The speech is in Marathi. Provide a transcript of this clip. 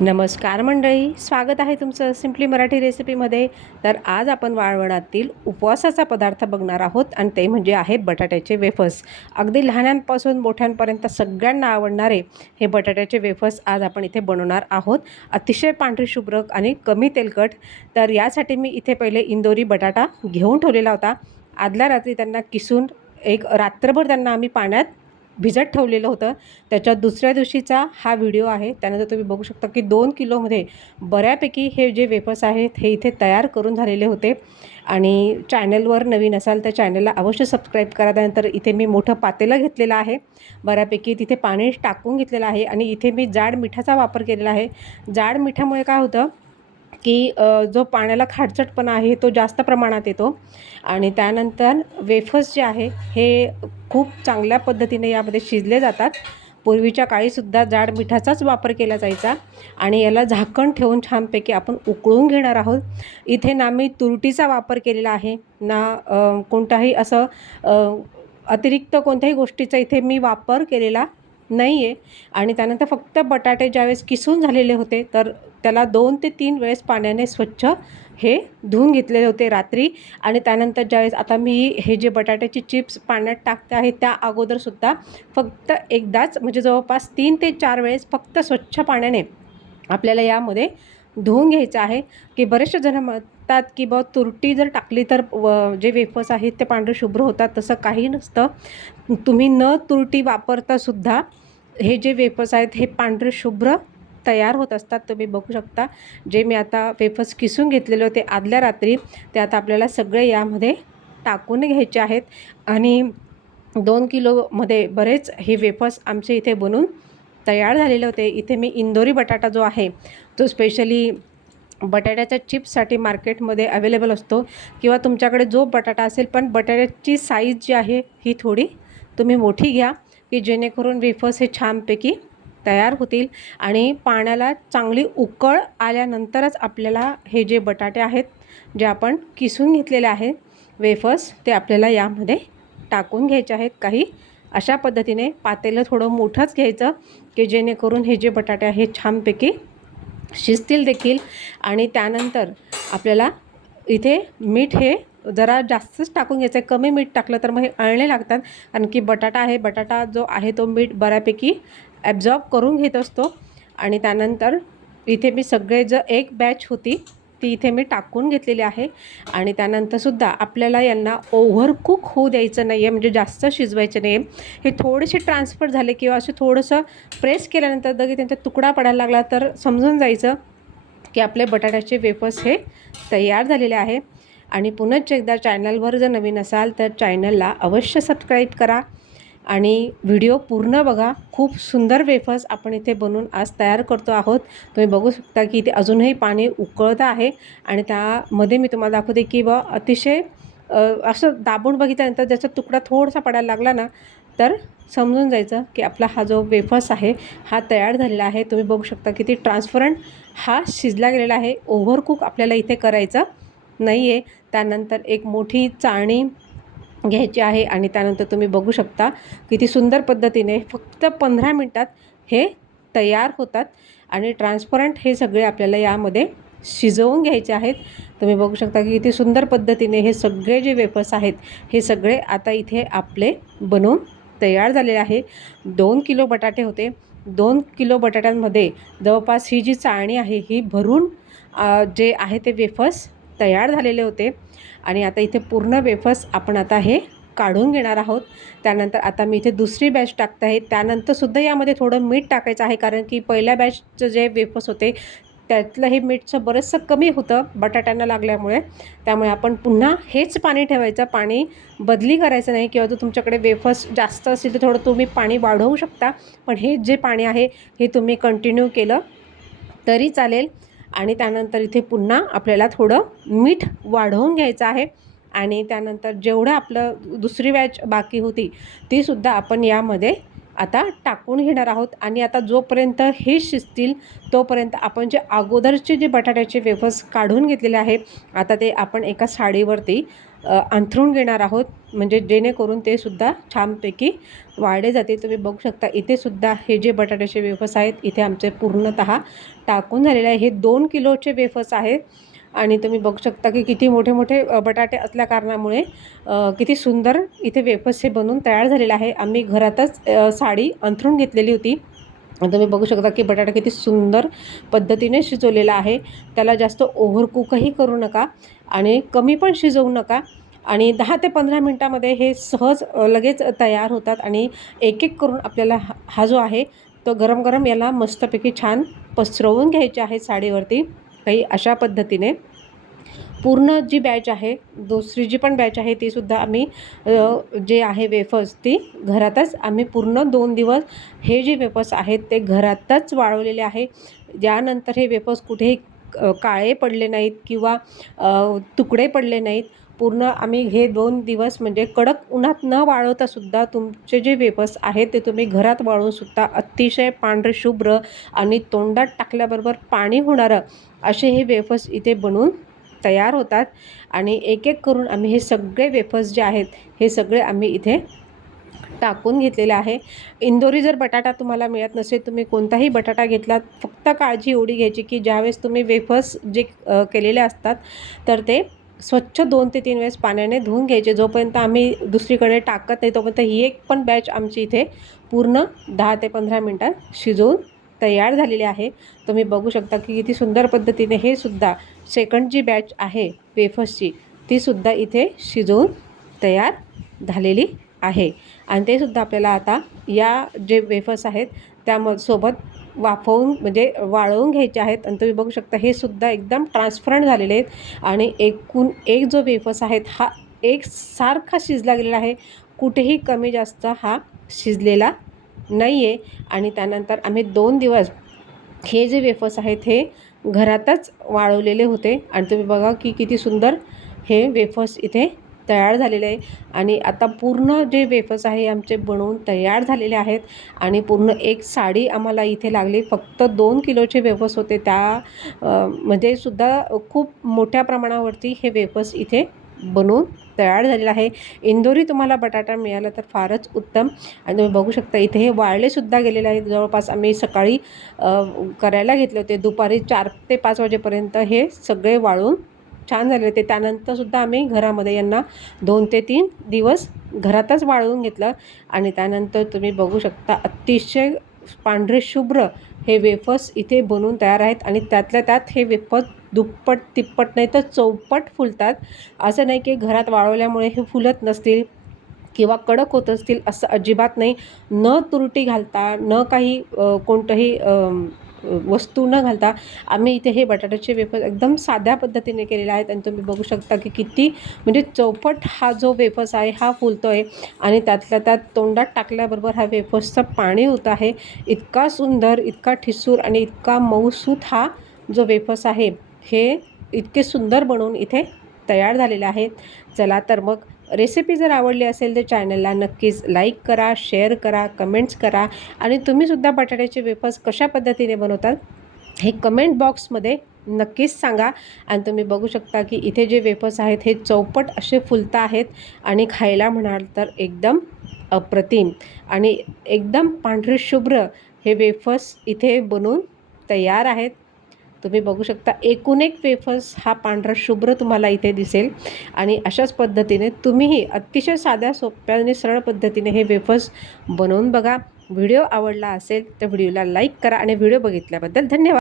नमस्कार मंडळी, स्वागत आहे तुमचं सिम्पली मराठी रेसिपीमध्ये. तर आज आपण वाळवणातील उपवासाचा पदार्थ बघणार आहोत आणि ते म्हणजे आहे बटाट्याचे वेफर्स. अगदी लहानांपासून मोठ्यांपर्यंत सगळ्यांना आवडणारे हे बटाट्याचे वेफर्स आज आपण इथे बनवणार आहोत. अतिशय पांढरी शुभ्र आणि कमी तेलकट. तर यासाठी मी इथे पहिले इंदोरी बटाटा घेऊन ठेवलेला होता. आदल्या रात्री त्यांना किसून एक रात्रभर त्यांना आम्ही पाण्यात भिजत ठेवलेलं होतं. त्याच्या दुसऱ्या दिवशीचा हा व्हिडिओ आहे. त्यानंतर तुम्ही बघू शकता की 2 किलोमध्ये बऱ्यापैकी हे जे वेफर्स आहेत हे इथे तयार करून झालेले होते. आणि चॅनलवर नवीन असाल तर चॅनलला अवश्य सबस्क्राईब करा. त्यानंतर इथे मी मोठं पातेलं घेतलेलं आहे, बऱ्यापैकी तिथे पाणी टाकून घेतलेलं आहे आणि इथे मी जाड मिठाचा वापर केलेला आहे. जाड मिठामुळे काय होतं की जो पाण्याला खारचटपणा आहे तो जास्त प्रमाणात येतो. आणि त्यानंतर वेफर्स जे आहे हे खूप चांगल्या पद्धतीने यामध्ये शिजले जातात. पूर्वीच्या काळीसुद्धा जाड मिठाचाच वापर केला जायचा. आणि याला झाकण ठेवून छानपैकी आपण उकळून घेणार आहोत. इथे ना मी तुरटीचा वापर केलेला आहे ना कोणताही असं अतिरिक्त कोणत्याही गोष्टीचा इथे मी वापर केलेला नाही आहे. आणि त्यानंतर फक्त बटाटे ज्यावेळेस किसून झालेले होते तर त्याला 2 ते 3 वेळेस पाण्याने स्वच्छ हे धुवून घेतलेले होते रात्री. आणि त्यानंतर ज्यावेळेस आता मी हे जे बटाट्याचे चिप्स पाण्यात टाकते आहे त्या अगोदरसुद्धा फक्त एकदाच म्हणजे जवळपास 3 ते 4 वेळेस फक्त स्वच्छ पाण्याने आपल्याला यामध्ये धुवून घ्यायचं आहे. की बरेचसे जण म्हणतात की तुरटी जर टाकली तर जे वेफर्स आहेत ते पांढरे शुभ्र होतात. तसं काही नसतं. तुम्ही न तुरटी वापरतासुद्धा हे जे वेफर्स आहेत हे पांढरे शुभ्र तयार होत असतात. तुम्ही बघू शकता जे मी आता वेफर्स किसून घेतलेले होते आदल्या रात्री ते आता आपल्याला सगळे यामध्ये टाकून घ्यायचे आहेत. आणि 2 किलोमध्ये बरेच हे वेफर्स आमचे इथे बनून तयार झालेले होते. इथे मी इंदोरी बटाटा जो आहे तो स्पेशली बटाट्याच्या चिप्ससाठी मार्केटमध्ये अवेलेबल असतो किंवा तुमच्याकडे जो बटाटा असेल, पण बटाट्याची साईज जी आहे ही थोडी तुम्ही मोठी घ्या की जेणेकरून वेफर्स हे छानपैकी तयार होतील. आणि पाण्याला चांगली उकळ आल्यानंतरच आपल्याला हे जे बटाटे आहेत जे आपण किसून घेतलेले आहेत वेफर्स ते आपल्याला यामध्ये टाकून घ्यायचे आहेत. काही अशा पद्धतीने पातेलं थोडं मोठंच घ्यायचं की जेणेकरून हे जे बटाटे आहेत छानपैकी शिजतील देखील. आणि त्यानंतर आपल्याला इथे मीठ हे जरा जास्तच टाकून घ्यायचं आहे. कमी मीठ टाकलं तर मग हे अळणे लागतात. कारण की बटाटा जो आहे तो मीठ बऱ्यापैकी ॲब्झॉर्ब करून घेत असतो. आणि त्यानंतर इथे मी सगळे एक बॅच होती ती इथे मी टाकून घेतलेली आहे. आणि त्यानंतरसुद्धा आपल्याला यांना ओव्हर कुक होऊ द्यायचं नाही आहे, म्हणजे जास्त शिजवायचं नाही आहे. हे थोडेसे ट्रान्सफर झाले किंवा असे थोडंसं प्रेस केल्यानंतर जरी त्यांचा तुकडा पडायला लागला तर समजून जायचं की आपले बटाट्याचे वेफर्स हे तयार झालेले आहे. आणि पुन्हा एकदा चॅनलवर जर नवीन असाल तर चॅनलला अवश्य सबस्क्राईब करा आणि व्हिडिओ पूर्ण बघा. खूप सुंदर वेफर्स आपण इथे बनवून आज तयार करतो आहोत. तुम्ही बघू शकता की इथे अजूनही पाणी उकळतं आहे. आणि त्यामध्ये मी तुम्हाला दाखवते की अतिशय असं दाबून बघितल्यानंतर ज्याचा तुकडा थोडासा पडायला लागला ना तर समजून जायचं की आपला हा जो वेफर्स आहे हा तयार झालेला आहे. तुम्ही बघू शकता की ती ट्रान्सपरंट हा शिजला गेलेला आहे. ओव्हरकुक आपल्याला इथे करायचं नाही आहे. त्यानंतर एक मोठी चाळणी घ्यायची आहे आणि त्यानंतर तुम्ही बघू शकता किती सुंदर पद्धतीने फक्त 15 मिनटात हे तयार होतात. आणि ट्रान्सपरंट हे सगळे आपल्याला यामध्ये शिजवून घ्यायचे आहेत. तुम्ही बघू शकता की किती सुंदर पद्धतीने हे सगळे जे वेफर्स आहेत हे सगळे आता इथे आपले बनवून तयार झालेले आहे. 2 किलो बटाटे होते. 2 किलो बटाट्यांमध्ये जवळपास ही जी चाळणी आहे ही भरून जे आहे ते वेफर्स तयार झालेले होते. आणि आता इथे पूर्ण वेफर्स आपण आता हे काढून घेणार आहोत. त्यानंतर आता मी इथे दुसरी बॅच टाकत आहे. त्यानंतरसुद्धा यामध्ये थोडं मीठ टाकायचं आहे, कारण की पहिल्या बॅचचं जे वेफर्स होते त्यातलं हे मीठचं बरंचसं कमी होतं बटाट्यांना लागल्यामुळे. त्यामुळे आपण पुन्हा हेच पाणी ठेवायचं, पाणी बदली करायचं नाही. किंवा जर तुमच्याकडे वेफर्स जास्त असतील तर थोडं तुम्ही पाणी वाढवू शकता, पण हे जे पाणी आहे हे तुम्ही कंटिन्यू केलं तरी चालेल. आणि त्यानंतर इथे पुन्हा आपल्याला थोडं मीठ वाढवून घ्यायचं आहे. आणि त्यानंतर जेवढं आपलं दुसरी बॅच बाकी होती तीसुद्धा आपण यामध्ये आता टाकून घेणार आहोत आणि आता जोपर्यंत हे शिजतील तोपर्यंत आपण जे अगोदरचे जे बटाट्याचे वेफर्स काढून घेतलेले आहे आता ते आपण एका साडीवरती अंथरून घेणार आहोत, म्हणजे जेणेकरून ते सुद्धा छानपैकी वाळले जातील. तुम्ही बघू शकता इथे सुद्धा हे जे बटाट्याचे वेफर्स आहेत इथे आमचे पूर्णतः टाकून झालेले आहे. हे 2 किलोचे वेफर्स आहेत आणि तुम्ही बघू शकता की किती मोठे मोठे बटाटे असल्या कारणामुळे किती सुंदर इथे वेफर्स हे बनवून तयार झालेले आहे. आम्ही घरातच साडी अंथरून घेतलेली होती. तुम्ही बघू शकता की बटाटा किती सुंदर पद्धतीने शिजवलेला आहे. त्याला जास्त ओव्हर कुकही करू नका आणि कमी पण शिजवू नका आणि 10 ते 15 मिनटामध्ये हे सहज लगेच तयार होतात आणि एक एक करून आपल्याला हा जो आहे तो गरम गरम याला मस्तपैकी छान पसरवून घ्यायचे आहे साडीवरती. काही अशा पद्धतीने पूर्ण जी बॅच आहे, दुसरी जी पण बॅच आहे ती सुद्धा आम्ही जे आहे वेफर्स ती घरातच आम्ही पूर्ण 2 दिवस हे जे वेफर्स आहेत ते घरातच वाळवलेले आहे. यानंतर हे वेफर्स कुठेही काळे पडले नाहीत किंवा तुकडे पडले नाहीत. पूर्ण आम्ही हे 2 दिवस म्हणजे कडक उन्हात न वाळवतासुद्धा तुमचे जे वेफर्स आहेत ते तुम्ही घरात वाळवूनसुद्धा अतिशय पांढरे शुभ्र आणि तोंडात टाकल्याबरोबर पाणी होणारं असे हे वेफर्स इथे बनवून तयार होतात. आणि एक एक करून आम्ही हे सगळे वेफर्स जे आहेत हे सगळे आम्ही इथे टाकून घेतलेले आहे. इंदोरी जर बटाटा तुम्हाला मिळत नसेल, तुम्ही कोणताही बटाटा घेतलात, फक्त काळजी एवढी घ्यायची की ज्यावेळेस तुम्ही वेफर्स जे केलेले असतात तर ते स्वच्छ 2 ते 3 वेळेस पाण्याने धुवून घ्यायचे. जोपर्यंत आम्ही दुसरीकडे टाकत नाही तोपर्यंत ही एक पण बॅच आमची इथे पूर्ण 10 ते 15 मिनटात शिजवून तयार झालेली आहे. तुम्ही बघू शकता की किती सुंदर पद्धतीने हे सुद्धा सेकंड जी बॅच आहे वेफर्सची ती सुद्धा इथे शिजवून तयार झालेली आहे. आणि ते सुद्धा आपल्याला आता या जे वेफर्स आहेत सोबत वाफवून म्हणजे वाळवून घ्यायचे आहेत. आणि तुम्ही बघू शकता हे सुद्धा एकदम ट्रान्सपरंट झालेले आहेत आणि एकूण एक जो वेफर्स आहेत हा एकसारखा शिजला गेलेला आहे. कुठेही कमी जास्त हा शिजलेला नाही आहे. आणि त्यानंतर आम्ही 2 दिवस हे जे वेफर्स आहेत हे घरातच वाळवलेले होते आणि तुम्ही बघा की किती सुंदर हे वेफर्स इथे तयार झालेले आहे. आणि आता पूर्ण जे वेफर्स आहे आमचे बनवून तयार झालेले आहेत आणि पूर्ण एक साडी आम्हाला इथे लागली. फक्त 2 किलोचे वेफर्स होते मध्ये सुद्धा खूप मोठ्या प्रमाणावरती हे वेफर्स इथे बनवून तयार झालेलं आहे. इंदोरी तुम्हाला बटाटा मिळाला तर फारच उत्तम. आणि तुम्ही बघू शकता इथे हे वाळलेसुद्धा गेलेले आहेत. जवळपास आम्ही सकाळी करायला घेतले होते, दुपारी 4 ते 5 वाजेपर्यंत हे सगळे वाळून छान झाले होते. त्यानंतरसुद्धा आम्ही घरामध्ये यांना 2 ते 3 दिवस घरातच वाळवून घेतलं आणि त्यानंतर तुम्ही बघू शकता अतिशय पांढरे शुभ्र हे वेफर्स इथे बनवून तयार आहेत. आणि त्यातल्या त्यात हे वेफर्स दुप्पट तिप्पट नाही तर चौपट फुलतात. असं नाही की घरात वाळवल्यामुळे हे फुलत नसतील किंवा कडक होत असतील असं अजिबात नाही. न तुरटी घालता न काही कोणतंही वस्तू न घालता आम्ही इथे हे बटाट्याचे वेफर्स एकदम साध्या पद्धतीने केलेले आहेत. आणि तुम्ही बघू शकता की किती म्हणजे चौपट हा जो वेफर्स आहे हा फुलतो आहे आणि त्यातल्या त्यात तोंडात टाकल्याबरोबर हा वेफर्सचं पाणी होत आहे. इतका सुंदर, इतका ठिसूर आणि इतका मऊसूत हा जो वेफर्स आहे हे इतके सुंदर बनवून इथे तयार झालेले आहेत. चला तर मग रेसिपी जर आवडली असेल तर चॅनलला नक्कीच लाईक करा, शेअर करा, कमेंट्स करा आणि तुम्हीसुद्धा बटाट्याचे वेफर्स कशा पद्धतीने बनवतात हे कमेंट बॉक्समध्ये नक्कीच सांगा. आणि तुम्ही बघू शकता की इथे जे वेफर्स आहेत हे चौपट असे फुलता आहेत आणि खायला म्हणाल तर एकदम अप्रतिम आणि एकदम पांढरे शुभ्र हे वेफर्स इथे बनवून तयार आहेत. तुम्ही बघू शकता एकूण एक वेफर्स हा पांढरा शुभ्र तुम्हाला इथे दिसेल. आणि अशाच पद्धतीने तुम्हीही अतिशय साध्या सोप्या आणि सरळ पद्धतीने हे वेफर्स बनवून बघा. व्हिडिओ आवडला असेल तर व्हिडिओला लाईक करा आणि व्हिडिओ बघितल्याबद्दल धन्यवाद.